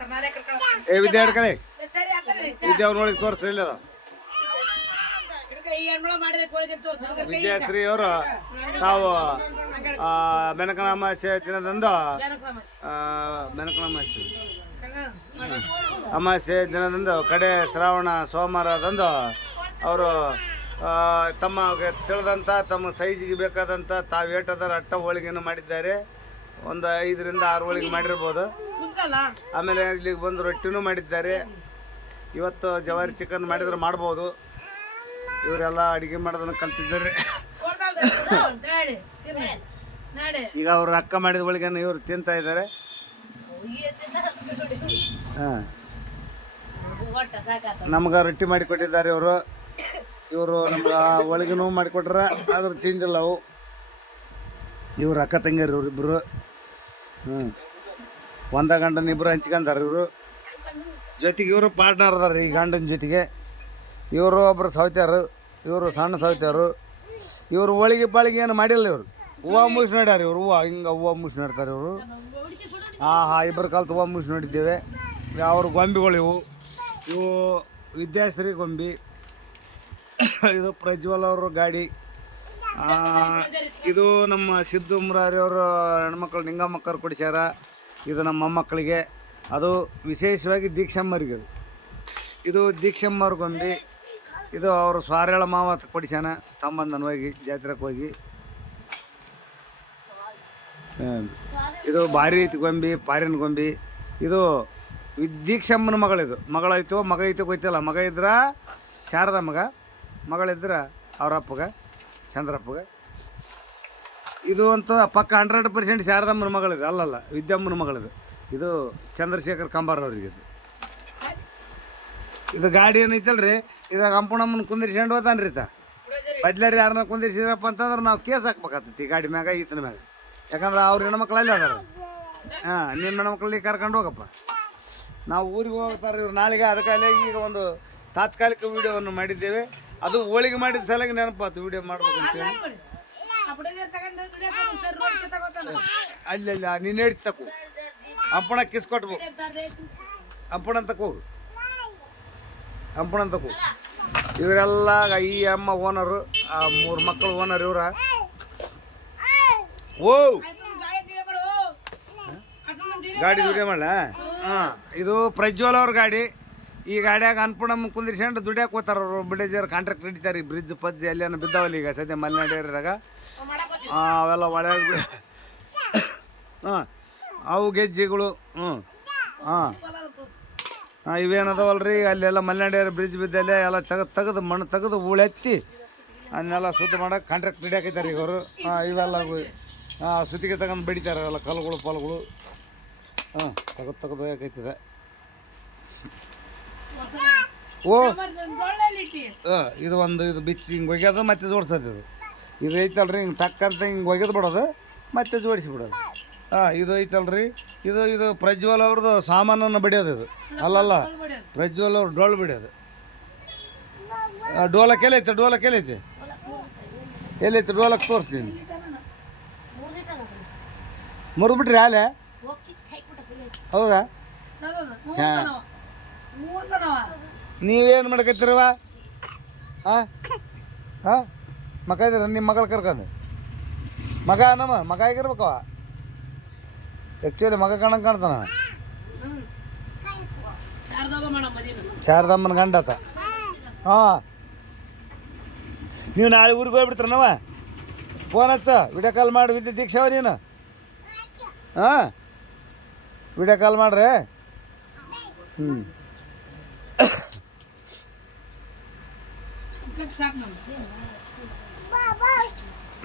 ಏ ವಿದ್ಯೆ ಹಿಡ್ಕಳಿ ವಿದ್ಯೆ ಅವ್ರು ನೋಡಿ ತೋರಿಸ್ರಿ ಇಲ್ಲ ವಿದ್ಯಾಶ್ರೀ ಅವರು ತಾವು ಬೆನಕನಾಮಾಸ್ಯೆ ದಿನದಂದು ಬೆನಕನಾಮಾಸ್ಯೆ ಅಮಾಸ್ಯೆ ದಿನದಂದು ಕಡೆ ಶ್ರಾವಣ ಸೋಮವಾರದಂದು ಅವರು ತಮಗೆ ತಿಳಿದಂಥ ತಮ್ಮ ಸೈಜಿಗೆ ಬೇಕಾದಂಥ ತಾವು ಏಟದರ ಅಟ್ಟ ಹೋಳಿಗೆಯನ್ನು ಮಾಡಿದ್ದಾರೆ. ಒಂದು 5 ರಿಂದ 6 ಹೋಳಿಗೆ ಮಾಡಿರ್ಬೋದು. ಆಮೇಲೆ ಇಲ್ಲಿಗೆ ಬಂದು ರೊಟ್ಟಿನೂ ಮಾಡಿದ್ದಾರೆ. ಇವತ್ತು ಜವಾರಿ ಚಿಕನ್ ಮಾಡಿದ್ರೆ ಮಾಡ್ಬೋದು. ಇವರೆಲ್ಲ ಅಡುಗೆ ಮಾಡೋದನ್ನು ಕಲ್ತಿದ್ದಾರೆ. ಈಗ ಅವರು ಅಕ್ಕ ಮಾಡಿದ ಹೋಳಿಗೆಯನ್ನು ಇವರು ತಿಂತಾ ಇದ್ದಾರೆ. ಹಾಂ, ನಮ್ಗೆ ರೊಟ್ಟಿ ಮಾಡಿಕೊಟ್ಟಿದ್ದಾರೆ ಇವರು ನಮ್ಗೆ ಹೋಳಿಗೆನೂ ಮಾಡಿಕೊಟ್ರೆ ಆದ್ರೆ ತಿಂದಿಲ್ಲ ಅವು. ಇವ್ರು ಅಕ್ಕ ತಂಗಿಯರು ಇವರಿಬ್ಬರು. ಒಂದ ಗಂಡನ ಇಬ್ಬರು ಹಂಚ್ಕೊಂತಾರೆ. ಇವರು ಜೊತೆಗೆ ಇವರು ಪಾರ್ಟ್ನರ್ ಅದಾರ ಈ ಗಂಡನ ಜೊತೆಗೆ. ಇವರು ಒಬ್ಬರು ಸೌತ್ಯಾರು, ಇವರು ಸಣ್ಣ ಸೌತ್ಯಾರು. ಇವರು ಹೋಳಿಗೆ ಪಾಳಿಗೆ ಏನು ಮಾಡಿಲ್ಲ. ಇವರು ಹೂವು ಮುಗಿಸಿ ನೋಡ್ಯಾರ. ಇವರು ಹೂವು ಮುಗಿಸಿ ನೋಡ್ತಾರೆ ಇವರು. ಇಬ್ಬರು ಕಲ್ತು ಹೂವು ಮುಗಿಸಿ ನೋಡಿದ್ದೇವೆ. ಅವ್ರ ಗೊಂಬೆಗಳು ಇವು ವಿದ್ಯಾಶ್ರೀ ಗೊಂಬೆ. ಇದು ಪ್ರಜ್ವಲ್ ಅವ್ರ ಗಾಡಿ. ಇದು ನಮ್ಮ ಸಿದ್ದು ಮುರಾರಿ ಅವರು ಹೆಣ್ಮಕ್ಳು ನಿಂಗಮ್ಮಕ್ಕರು ಕೊಡಿಸ್ಯಾರ. ಇದು ನಮ್ಮ ಮೊಮ್ಮಕ್ಕಳಿಗೆ. ಅದು ವಿಶೇಷವಾಗಿ ದೀಕ್ಷಮ್ಮರಿಗೆ. ಇದು ದೀಕ್ಷಮ್ಮವ್ರ ಗೊಂಬೆ. ಇದು ಅವರು ಸ್ವಾರೇಳ ಮಾವ ಕೊಡಿಸ್ಯಾನ ಸಂಬಂಧನ ಹೋಗಿ ಜಾತ್ರೆಗೆ ಹೋಗಿ. ಇದು ಭಾರಿ ಐತಿ ಗೊಂಬೆ, ಪಾರಿನ ಗೊಂಬೆ. ಇದು ದೀಕ್ಷಮ್ಮನ ಮಗಳಿದು. ಮಗಳೈತೋ ಮಗ ಐತೋ ಗೊತ್ತಿಲ್ಲ. ಮಗ ಇದ್ರೆ ಶಾರದಾ ಮಗಳಿದ್ರೆ ಅವ್ರ ಅಪ್ಪಗೆ ಚಂದ್ರಪ್ಪಗೆ. ಇದು ಅಂತ ಪಕ್ಕ 100% ಶಾರದಮ್ಮನ ಮಗಳಿದು. ಅಲ್ಲಲ್ಲ, ವಿದ್ಯಮ್ಮನ ಮಗಳಿದು. ಇದು ಚಂದ್ರಶೇಖರ್ ಕಂಬಾರ್ ಅವ್ರಿಗೆ. ಇದು ಗಾಡಿ ಏನೈತಲ್ರಿ, ಇದಾಗ ಅಂಪುಣಮ್ಮನ ಕುಂದಿರ್ಸ್ಕೊಂಡು ಹೋತಾನೆ ರೀ. ಬದ್ಲಾರಿ ಯಾರನ್ನ ಕುಂದಿರ್ಸಿದ್ರಪ್ಪ ಅಂತಂದ್ರೆ ನಾವು ಕೇಸ್ ಹಾಕ್ಬೇಕಾಗ್ತೈತಿ ಗಾಡಿ ಮ್ಯಾಗ, ಈತನ ಮ್ಯಾಗ. ಯಾಕಂದ್ರೆ ಅವ್ರ ಹೆಣ್ಮಕ್ಳಲ್ಲಿ ಅದಾರ. ನಿಮ್ಮ ಹೆಣ್ಮಕ್ಳಲ್ಲಿ ಕರ್ಕೊಂಡು ಹೋಗಪ್ಪ. ನಾವು ಊರಿಗೆ ಹೋಗ್ತಾರೆ ಇವ್ರು ನಾಳೆಗೆ. ಅದಕ್ಕೆ ಈಗ ಒಂದು ತಾತ್ಕಾಲಿಕ ವೀಡಿಯೋವನ್ನು ಮಾಡಿದ್ದೇವೆ. ಅದು ಹೋಳಿಗೆ ಮಾಡಿದ ಸಲಗೆ ನೆನಪಾತು ವೀಡಿಯೋ ಮಾಡ್ಬೇಕು ಅಂತೇಳಿ. ಅಲ್ಲ ನೀನು ಹೇಳಿ ತಗೋ. ಅಂಪಣ ಕಿಸ್ಕೊಟ್ಬು. ಅಂಪಣ ತಗೋ. ಇವರೆಲ್ಲ ಈ ಅಮ್ಮ ಓನರು, 3 ಮಕ್ಕಳು ಓನರ್ ಇವ್ರ. ಓ ಗಾಡಿ ದುಡಿಯೋ ಮಾಡಲ. ಇದು ಪ್ರಜ್ವಲ್ ಅವ್ರ ಗಾಡಿ. ಈ ಗಾಡಿಯಾಗ ಅನ್ಪೂರ್ಣಮ್ಮ ಕುಂದಿರ್ಸ್ಕೊಂಡು ದುಡಿಯಾಕೆ ಹೋಗ್ತಾರೆ ಅವರು. ಬಿಡೇಜರ್ ಕಾಂಟ್ರಾಕ್ಟ್ ಹಿಡಿತಾರೆ. ಬ್ರಿಡ್ಜ್ ಪಜ್ಜಿ ಅಲ್ಲೇನು ಬಿದ್ದಾವಲ್ಲ ಈಗ ಸದ್ಯ ಮಲೆನಾಡು ಏರಿಯಾದಾಗ. ಅವೆಲ್ಲ ಒಳಗೆ ಅವು ಗೆಜ್ಜಿಗಳು. ಇವೇನದವಲ್ರಿ ಅಲ್ಲೆಲ್ಲ ಮಲೆನಾಡು ಏರಿಯಾ ಬ್ರಿಡ್ಜ್ ಬಿದ್ದಲ್ಲೇ ಎಲ್ಲ ತೆಗೆದು ಮಣ್ಣು ತೆಗೆದು ಹೂಳೆತ್ತಿ ಅದನ್ನೆಲ್ಲ ಶುದ್ಧ ಮಾಡೋಕೆ ಕಾಂಟ್ರಾಕ್ಟ್ ಹಿಡಿಯಾಕೈತಾರೆ ಈಗ ಅವರು. ಇವೆಲ್ಲ ಸುತ್ತಿಗೆ ತಗೊಂಡು ಬಡಿತಾರೆ ಎಲ್ಲ ಕಲ್ಲುಗಳು ಪಲ್ಗಳು. ತೆಗೆದು ಹೋಗಕೈತಿದೆ. ಓ ಇದು ಬಿಚ್ಚಿ ಹಿಂಗೆ ಒಗ್ಯೋದು ಮತ್ತೆ ಜೋಡ್ಸೋದು. ಇದು ಐತಲ್ರಿ, ಹಿಂಗೆ ಟಕ್ಕಂತ ಹಿಂಗೆ ಒಗೆದು ಬಿಡೋದು ಮತ್ತೆ ಜೋಡಿಸಿ ಬಿಡೋದು. ಇದು ಐತಲ್ರಿ, ಇದು ಪ್ರಜ್ವಲ್ ಅವ್ರದ್ದು ಸಾಮಾನನ್ನು ಬಡಿಯೋದು. ಇದು ಅಲ್ಲಲ್ಲ, ಪ್ರಜ್ವಲ್ ಅವ್ರು ಡೋಲ್ ಬಿಡೋದು. ಡೋಲಕ್ಕೆ ಎಲ್ಲೈತೆ? ಎಲ್ಲೈತೆ ಡೋಲಕ್ಕೆ ತೋರಿಸ್ತೀನಿ. ಮುರಿದ್ಬಿಟ್ರಿ ಹಾಲೆ? ಹೌದಾ? ನೀವೇನು ಮಾಡ್ಕೈತಿರವ? ಮಗ ಇದ್ರ ನಿಮ್ಮ ಮಗಳು ಕರ್ಕೊಂಡು? ಮಗ ಆಗಿರ್ಬೇಕವ. ಆ್ಯಕ್ಚುಲಿ ಮಗ ಕಾಣ್ತಾನ. ಶಾರದಮ್ಮನ ಗಂಡತ. ನೀವು ನಾಳೆ ಊರಿಗೆ ಹೋಗ್ಬಿಡ್ತೀರನವ? ಫೋನ್ ಹಚ್ಚ, ವಿಡಿಯೋ ಕಾಲ್ ಮಾಡಿ. ವಿದ್ಯೆ ದೀಕ್ಷಾವ ನೀನು? ವಿಡಿಯೋ ಕಾಲ್ ಮಾಡ್ರಿ.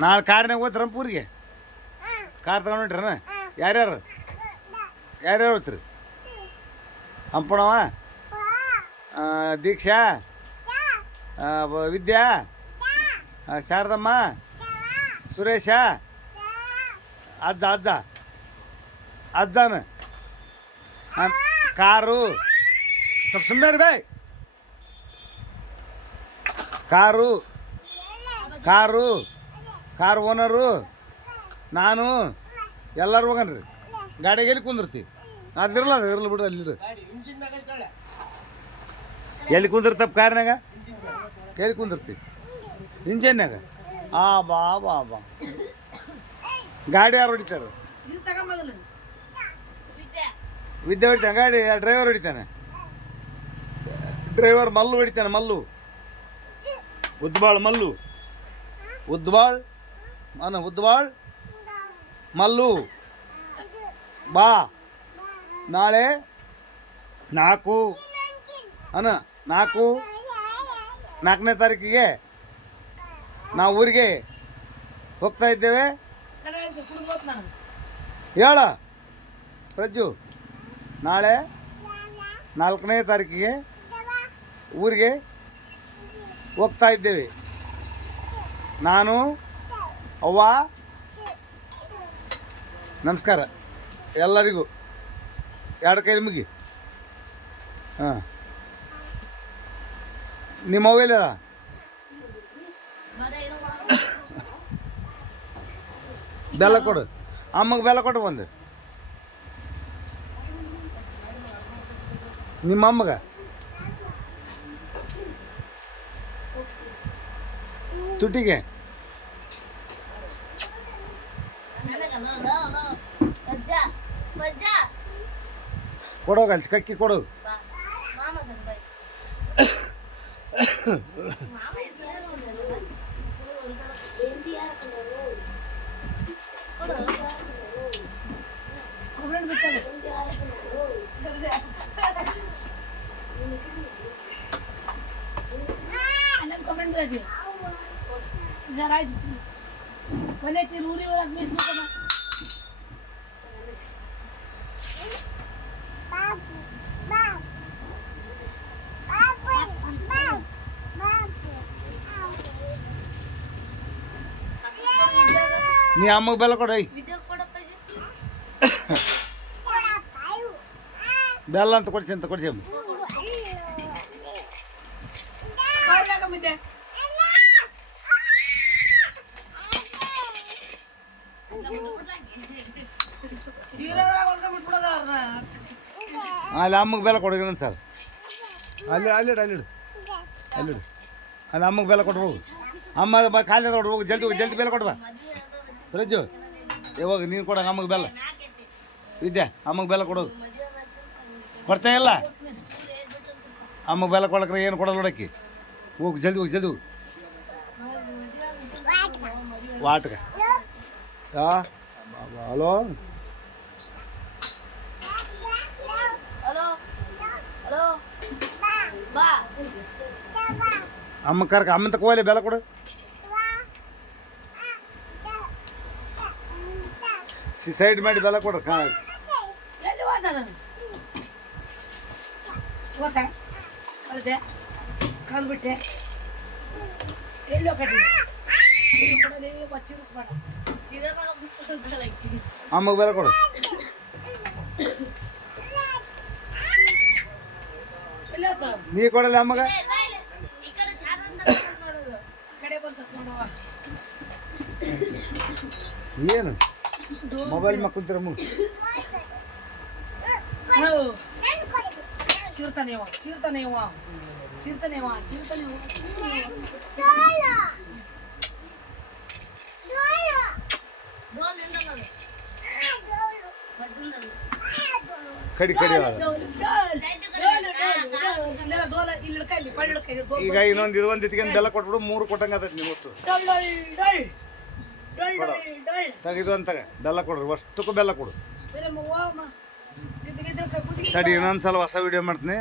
ನಾಳೆ ಕಾರ್ನಾಗ ಹೋಗ್ತಾರ ಊರಿಗೆ? ಕಾರ್ ತಗೊಂಡ್ರನ? ಯಾರ್ಯಾರು ಹೋಗ್ತೀರಿ? ಹಂಪಣವ, ದೀಕ್ಷಾ, ವಿದ್ಯಾ, ಶಾರದಮ್ಮ, ಸುರೇಶ, ಅಜ್ಜನ ಕಾರು. ಸ್ವಲ್ಪ ಸುಮ್ಮನೆ ಬೈ. ಕಾರು ಓನರು ನಾನು ಎಲ್ಲರೂ ಹೋಗನ್ರಿ. ಗಾಡಿಗೆ ಎಲ್ಲಿ ಕುಂದಿರ್ತೀವಿ? ಅದಿರಲ್ಲ ಅದು ಇರಲಿ ಬಿಡ್ರಿ ಅಲ್ಲಿ ಎಲ್ಲಿ ಕುಂದಿರ್ತಪ್ಪ ಕಾರ್ನಾಗ ಎಲ್ಲಿ ಕುಂದಿರ್ತಿ ಇಂಜನ್ಯಾಗ ಬಾ ಬಾ ಬಾ ಗಾಡಿ ಯಾರು ಹೊಡಿತಾರೆ ವಿದ್ಯೆ ಹೊಡಿತಾನೆ ಗಾಡಿ ಡ್ರೈವರ್ ಹೊಡಿತಾನೆ ಡ್ರೈವರ್ ಮಲ್ಲು ಹೊಡಿತಾನೆ ಮಲ್ಲು ಉದ್ಬಾಳ್ ಮಲ್ಲು ಉದ್ಬಾಳ್ ಉದ್ಬಾಳ್ ಮಲ್ಲು ಬಾ ನಾಳೆ 4ನೇ ತಾರೀಕಿಗೆ ನಾವು ಊರಿಗೆ ಹೋಗ್ತಾ ಇದ್ದೇವೆ ಹೇಳ ಪ್ರಜ್ಜು ನಾಳೆ 4ನೇ ತಾರೀಕಿಗೆ ಊರಿಗೆ ಹೋಗ್ತಾ ಇದ್ದೇವೆ ನಾನು ಅವ್ವ ನಮಸ್ಕಾರ ಎಲ್ಲರಿಗೂ 2 ಕೈ ಮುಗಿ ಹಾಂ ನಿಮ್ಮ ಮೊಬೈಲ್ ಅದ ಬೆಲ್ಲ ಕೊಡು ಅಮ್ಮಗೆ ಬೆಲ್ಲ ಕೊಟ್ಟು ಬಂದು ನಿಮ್ಮ ಅಮ್ಮಗ ತುಟಿಗೆ ಕೊಡೋಗ ಅಲ್ಲಿ ಕಕ್ಕಿ ಕೊಡು ನೀ ಅಮ್ಮಗೆ ಬೆಲ್ಲ ಕೊಡ ಬೆಲ್ಲ ಅಂತ ಕೊಡ್ಸಿ ಅಂತ ಕೊಡ್ಸಿ ಅಮ್ಮ ಅಲ್ಲಿ ಅಮ್ಮಗೆ ಬೆಲ್ಲ ಕೊಡೋಣ ಸರ್ ಅಲ್ಲಿಡು ಅಲ್ಲಿ ಅಮ್ಮಗೆ ಬೆಲ್ಲ ಕೊಟ್ಟು ಹೋಗು ಅಮ್ಮ ಖಾಲಿ ಕೊಟ್ಟು ಹೋಗು ಜಲ್ದಿ ಬೆಲ್ಲ ಕೊಡ್ಬಾ ರಜ್ಜು ಇವಾಗ ನೀನು ಕೊಡ ಅಮ್ಮಗೆ ಬೆಲ್ಲ ವಿದ್ಯಾ ಅಮ್ಮಗೆ ಬೆಲ್ಲ ಕೊಡೋದು ಕೊಡ್ತಾ ಇಲ್ಲ ಅಮ್ಮಗೆ ಬೆಲ್ಲ ಕೊಡಕ್ರೆ ಏನು ಕೊಡೋದು ನೋಡಕ್ಕೆ ಹೋಗಿ ಜಲ್ದಿ ಹೋಗು ವಾಟ್ಗೆ ಹಲೋ ಅಮ್ಮ ಕರ್ಕ ಅಮ್ಮನ ತಗೋಲಿ ಬೆಲ್ಲ ಕೊಡು ಸೈಡ್ ಮಾಡಿ ಬೆಲ್ಲ ಕೊಡ್ರಿ ಅಮ್ಮಗೆ ಬೆಲ್ಲ ಕೊಡು ನೀ ಕೊಡಲ್ಲ ಅಮ್ಮಗ ಏನು ಮೊಬೈಲ್ ಮಕ್ಕಂತೀರ ಕಡಿ ಈಗ ಇನ್ನೊಂದು ಇಟ್ಕೊಂಡು ಬೆಲ್ಲ ಕೊಟ್ಬಿಡು 3 ಕೊಟ್ಟಂಗೆ ಅದಕ್ಕೆ ನಿಮ್ಮಷ್ಟು ತೆಗೆದು ಅಂತಗ ಬೆಲ್ಲ ಕೊಡ್ರಿ ಅಷ್ಟಕ್ಕೂ ಬೆಲ್ಲ ಕೊಡು ಸರಿ ಇನ್ನೊಂದ್ಸಲ ಹೊಸ ವಿಡಿಯೋ ಮಾಡ್ತೀನಿ